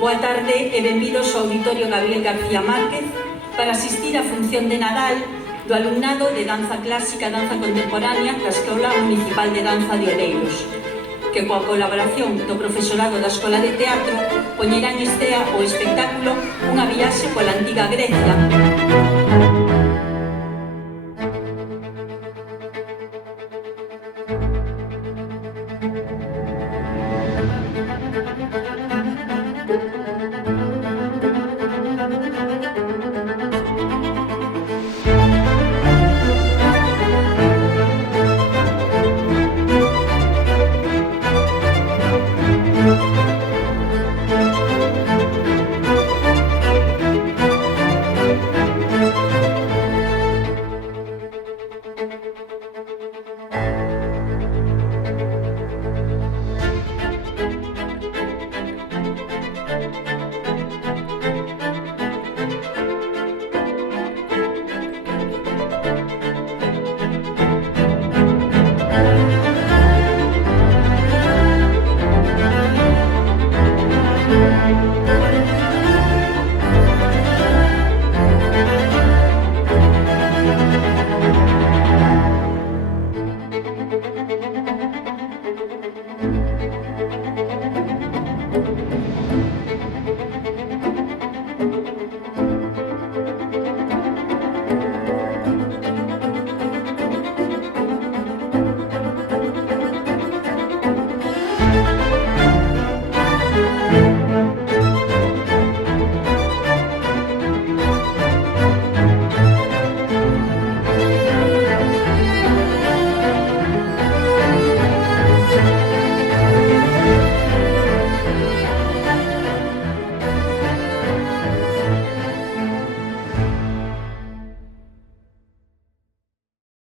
Boa tarde e benvidos ao Auditorio Gabriel García Márquez para asistir á función de Nadal do alumnado de danza clásica e danza contemporánea da Escola Municipal de Danza de Oleiros, que coa colaboración do profesorado da Escola de Teatro poñerá en estea o espectáculo Unha viaxe pola antiga Grecia.